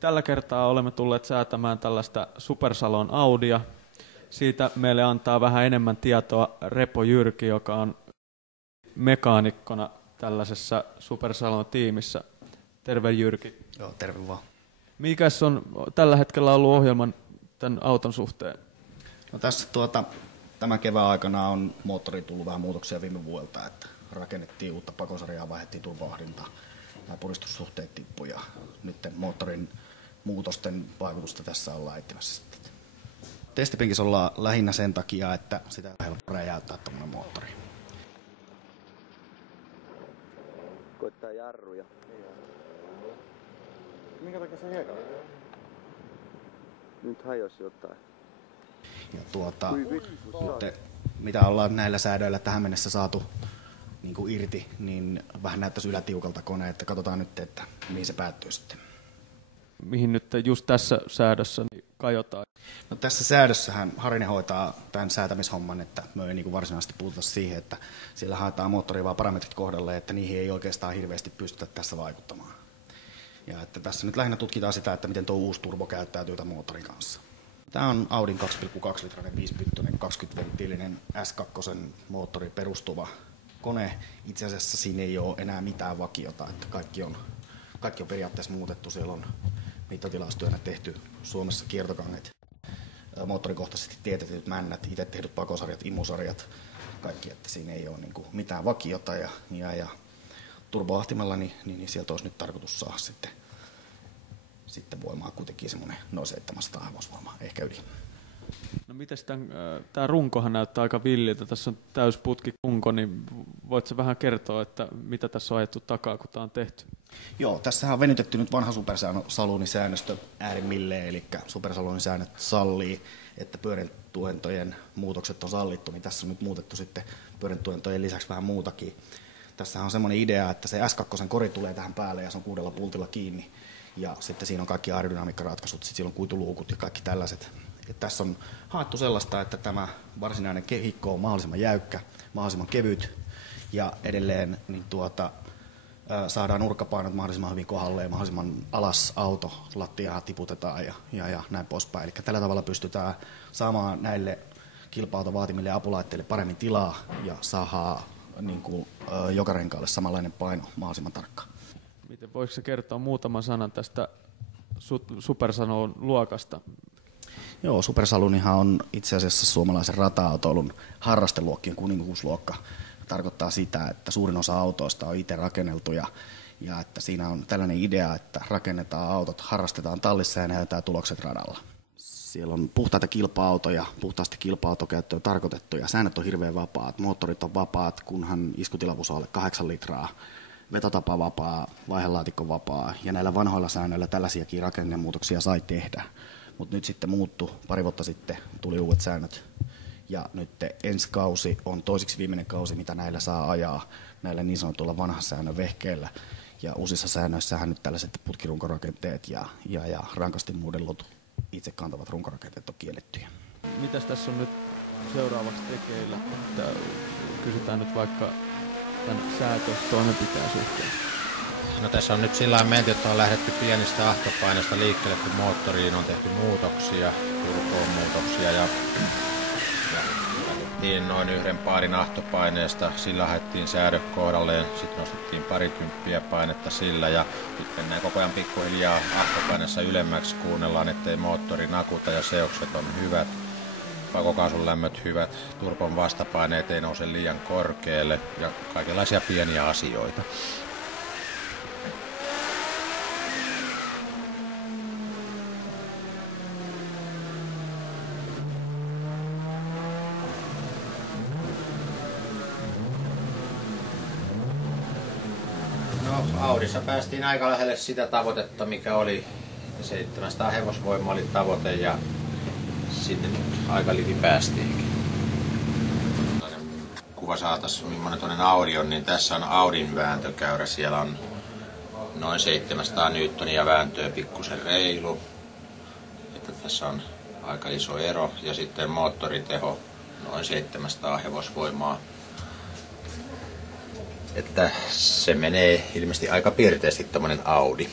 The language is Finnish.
Tällä kertaa olemme tulleet säätämään tällaista Supersalon Audia. Siitä meille antaa vähän enemmän tietoa Repo Jyrki, joka on mekaanikkona tällaisessa Supersalon tiimissä. Terve Jyrki. Joo, terve vaan. Mikäs on tällä hetkellä ollut ohjelman tämän auton suhteen? No tässä tämän kevään aikana on moottoriin tullut vähän muutoksia viime vuodelta, että rakennettiin uutta pakosarjaa, vaihdettiin turvahdintaa, nämä puristussuhteet tippuivat ja nyt moottorin muutosten vaikutusta tässä ollaan etsimässä. Testipenkissä ollaan lähinnä sen takia, että sitä on helppo räjäyttää tuommoinen moottori. Koittaa jarruja. Minkä takia se hiekalla? Nyt hajosi jotain. Ja nyt, mitä ollaan näillä säädöillä tähän mennessä saatu niin kuin irti, niin vähän näyttäisi ylätiukalta kone, että katsotaan nyt, että mihin se päättyy sitten. Mihin nyt just tässä säädössä niin kajotaan? No tässä säädössähän Harinen hoitaa tämän säätämishomman, että me ei niin kuin varsinaisesti puututa siihen, että siellä haetaan moottoria vaan parametrit kohdalle, että niihin ei oikeastaan hirveästi pystytä tässä vaikuttamaan. Ja että tässä nyt lähinnä tutkitaan sitä, että miten tuo uusi turbo käyttäytyy tämän moottorin kanssa. Tämä on Audin 2,2-litrainen 5-pyttyinen 20-venttiilinen S2 moottori perustuva kone. Itse asiassa siinä ei ole enää mitään vakiota, että kaikki on periaatteessa muutettu. Siellä on mittatilaustyönä tehty Suomessa kiertokanget, moottorikohtaisesti teetetyt männät, itse tehdyt pakosarjat, imusarjat, kaikki, että siinä ei ole niin kuin mitään vakiota. Ja turboahtimella niin sieltä olisi nyt tarkoitus saada sitten voimaa kuitenkin semmoinen noin 700 hevosvoimaa, ehkä yli. No mites tämä runkohan näyttää aika villiltä, tässä on täysputki runko, niin voitko vähän kertoa, että mitä tässä on ajettu takaa, kun tämä on tehty? Joo, tässähän on venytetty nyt vanha Supersalonin säännöstö äärimmilleen, eli Supersalonin säännöt sallii, että pyörintuentojen muutokset on sallittu, niin tässä on nyt muutettu sitten pyörintuentojen lisäksi vähän muutakin. Tässä on semmoinen idea, että se S2 kori tulee tähän päälle ja se on 6 pultilla kiinni. Ja sitten siinä on kaikki aerodynamiikkaratkaisut, sitten siellä on kuituluukut ja kaikki tällaiset. Ja tässä on haettu sellaista, että tämä varsinainen kehikko on mahdollisimman jäykkä, mahdollisimman kevyt ja edelleen niin saadaan nurkkapainot mahdollisimman hyvin kohdalleen, mahdollisimman alas auto, lattiaa tiputetaan ja näin poispäin. Eli tällä tavalla pystytään saamaan näille kilpa-auton vaatimille apulaitteille paremmin tilaa ja saadaan niin kuin, joka renkaalle samanlainen paino mahdollisimman tarkkaan. Miten voiko se kertoa muutaman sanan tästä Supersalon luokasta? Joo, Supersalonihan on itse asiassa suomalaisen rata-autoilun harrasteluokkien kuninkuusluokka. Tarkoittaa sitä, että suurin osa autoista on itse rakenneltu ja että siinä on tällainen idea, että rakennetaan autot, harrastetaan tallissa ja näytetään tulokset radalla. Siellä on puhtaita kilpa-autoja, puhtaasti kilpa-autokäyttöön tarkoitettuja. Säännöt on hirveän vapaat, moottorit on vapaat, kunhan iskutilavuus on alle 8 litraa. Vetotapa vapaa, vaihelaatikko vapaa ja näillä vanhoilla säännöillä tällaisiakin rakennemuutoksia sai tehdä. Mutta nyt sitten muuttui, pari vuotta sitten tuli uudet säännöt ja nyt ensi kausi on toiseksi viimeinen kausi, mitä näillä saa ajaa näillä niin sanotulla vanhan säännön vehkeillä. Ja uusissa säännöissähän nyt tällaiset putkirunkorakenteet ja rankasti muudellut itse kantavat runkorakenteet on kiellettyjä. Mitäs tässä on nyt seuraavaksi tekeillä? Kysytään nyt vaikka tämän säätötoimenpiteen suhteen. No tässä on nyt sillä lailla menty, että on lähdetty pienistä ahtopaineista liikkeelle, kun moottoriin on tehty muutoksia, turboon muutoksia ja lähdettiin noin 1 baarin ahtopaineesta, sillä haettiin säädö kohdalleen, sitten nostettiin parikymppiä painetta sillä ja nyt mennään koko ajan pikkuhiljaa ahtopaineessa ylemmäksi, kuunnellaan, ettei moottori nakuta ja seokset on hyvät. Pakokaasun lämmöt hyvät, turbon vastapaineet ei nouse liian korkealle ja kaikenlaisia pieniä asioita. No Audissa päästiin aika lähelle sitä tavoitetta, mikä oli 700 hevosvoima oli tavoite ja sinne aika livi päästiinkin. Kuva saataisiin, millainen tuonne Audi on, niin tässä on Audin vääntökäyrä. Siellä on noin 700 newtonia vääntöä, pikkusen reilu. Että tässä on aika iso ero. Ja sitten moottoriteho noin 700 hevosvoimaa. Että se menee ilmeisesti aika pirteästi tämmöinen Audi.